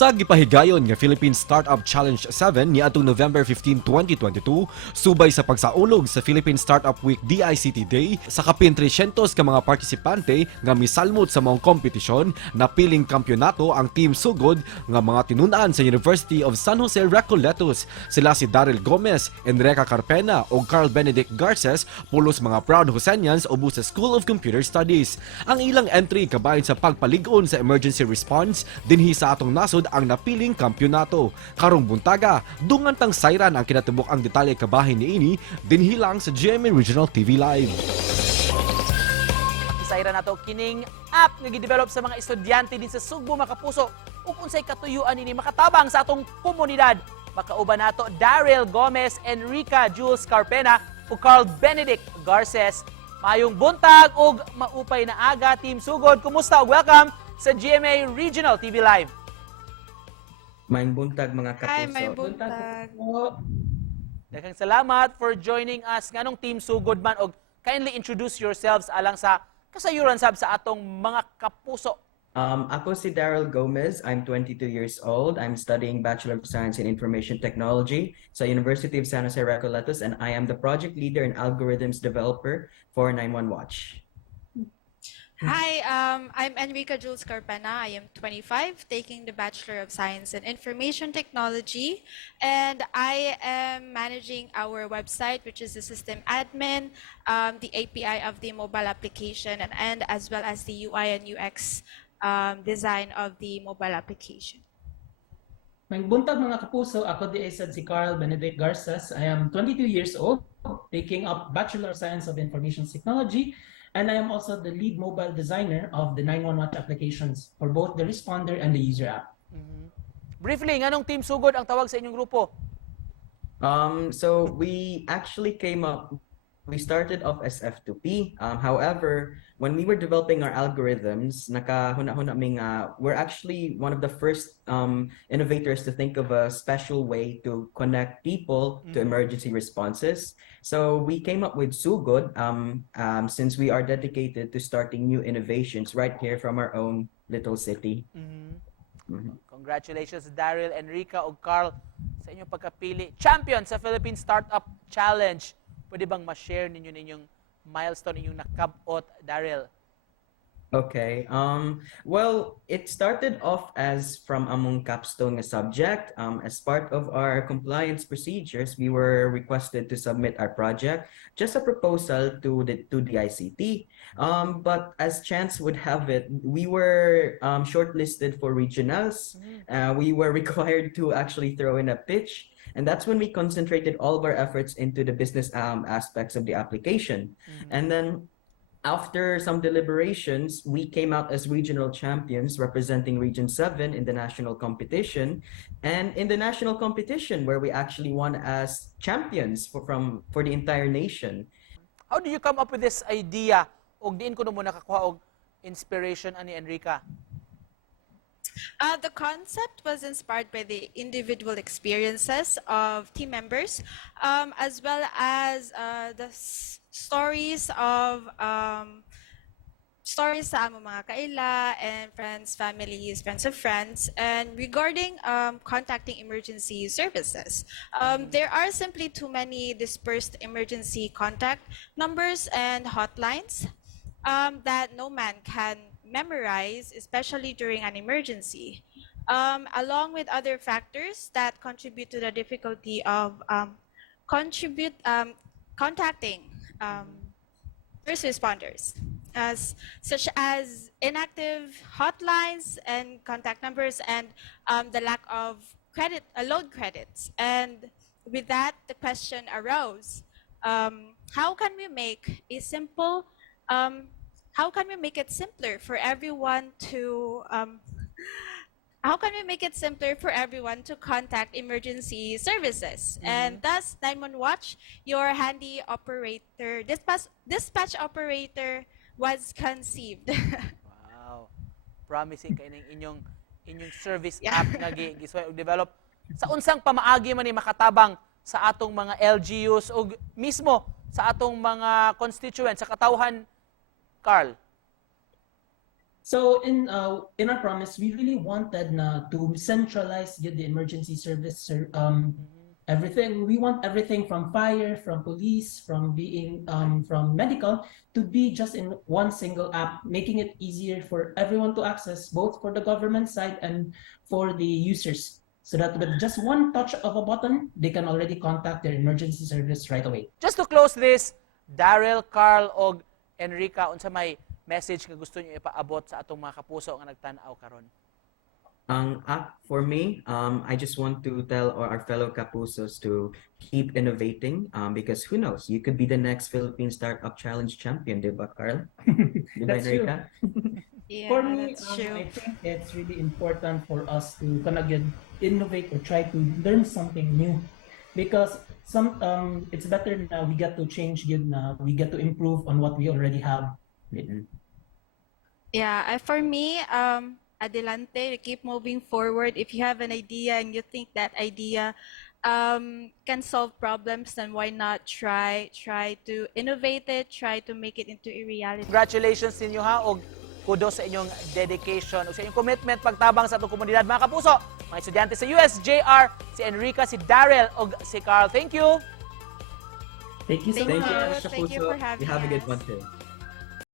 Sa gipahigayon nga Philippine Startup Challenge 7 niadtong November 15, 2022, subay sa pagsaulog sa Philippine Startup Week DICT Day, sa kapin 300 ka mga partisipante nga misalmot sa maong kompetisyon, napiling kampyonato ang Team Sugod nga mga tinun-an sa University of San Jose Recoletos. Sila si Daryll Gomez, Enrica Carpena o Carl Garces, pulos mga proud Josenians ubo sa School of Computer Studies. Ang ilang entry kabahin sa pagpaligon sa emergency response dinhi sa atong nasod ang napiling kampyonato. Karong buntaga, dungantang sayran ang kinatibok ang detalye kabahin niini dinhi lang sa GMA Regional TV Live. Sayran nato kining app nga gidevelop sa mga estudyante din sa Sugbo, Makapuso ug unsay katuyuan ini makatabang sa atong komunidad. Makauban nato Daryll Gomez, Enrica Carpena ug Carl Garces. Mayong buntag ug maupay na aga, Team Sugod. Kumusta ug welcome sa GMA Regional TV Live. Maayong buntag mga kapuso. Hi, may buntag. Daghang salamat for joining us nganong Team Sugod man og kindly introduce yourselves alang sa kasayuran sab sa atong mga kapuso. Ako si Daryll Gomez. I'm 22 years old. I'm studying Bachelor of Science in Information Technology sa University of San Jose Recoletos, and I am the project leader and algorithms developer for 911 Watch. Hi, I'm Enrica Carpena. I am 25, taking the Bachelor of Science in Information Technology, and I am managing our website, which is the system admin, the API of the mobile application, and as well as the UI and UX design of the mobile application. May buntag mga kapuso, ako di isa si Carl Garces. I am 22 years old, taking up Bachelor of Science of Information Technology, and I am also the lead mobile designer of the 911 Watch applications for both the responder and the user app. Briefly, nganong Team Sugod ang tawag sa inyong grupo? So we actually we started off as F2P. However, when we were developing our algorithms, we're actually one of the first innovators to think of a special way to connect people to emergency responses. So we came up with Sugod since we are dedicated to starting new innovations right here from our own little city. Congratulations Daryll, Enrica ug Carl sa inyong pagkapili champion sa Philippine Startup Challenge. Pwede bang ma-share ninyo ninyong milestone inyong nakabot, Daryll? Okay. Well, it started off as from among capstone nga subject. As part of our compliance procedures, we were requested to submit our project, just a proposal to the ICT. But as chance would have it, we were shortlisted for regionals. We were required to actually throw in a pitch. And that's when we concentrated all of our efforts into the business aspects of the application. And then after some deliberations, we came out as regional champions representing Region 7 in the national competition. And in the national competition, where we actually won as champions for the entire nation. How do you come up with this idea? Og diin ko mo nakakuha og inspiration ani Enrica? The concept was inspired by the individual experiences of team members, as well as the stories sa among mga kaila and friends, families, friends of friends, and regarding contacting emergency services. There are simply too many dispersed emergency contact numbers and hotlines that no man can memorize, especially during an emergency, along with other factors that contribute to the difficulty of contacting first responders, such as inactive hotlines and contact numbers, and the lack of load credits. And with that, the question arose: how can we make a simple how can we make it simpler for everyone to contact emergency services? And thus 911 Watch, your handy operator, dispatch operator, was conceived. Wow. Promising kay inyong service app nga develop sa unsang pamaagi man ni makatabang sa atong mga LGUs o mismo sa atong mga constituents sa katawhan, Carl. So in our promise, we really wanted to centralize the emergency service everything. We want everything from fire, from police, from medical to be just in one single app, making it easier for everyone to access, both for the government side and for the users. So that with just one touch of a button, they can already contact their emergency service right away. Just to close this, Daryl, Carl, og Enrica, unsa may message nga gusto niyo ipaabot sa atong mga kapuso nga nagtan-aw karon? For me, I just want to tell our fellow Kapusos to keep innovating because who knows, you could be the next Philippine Startup Challenge champion, di ba, Carl? Di ba, That's true. Enrica? Yeah, For me, that's true. I think it's really important for us to innovate or try to learn something new, because it's better now we get to change, we get to improve on what we already have. Yeah, for me, adelante, keep moving forward. If you have an idea and you think that idea can solve problems, then why not try to innovate it, try to make it into a reality. Congratulations ninyo ha, og kudos sa inyong dedication o sa inyong commitment pagtabang sa atong komunidad. Mga kapuso, mga estudyante sa USJ-R, si Enrica, si Daryl, og si Carl. Thank you! Thank you so Thank much. you. Thank you, Thank you Kapuso. for having You have a good us. one too.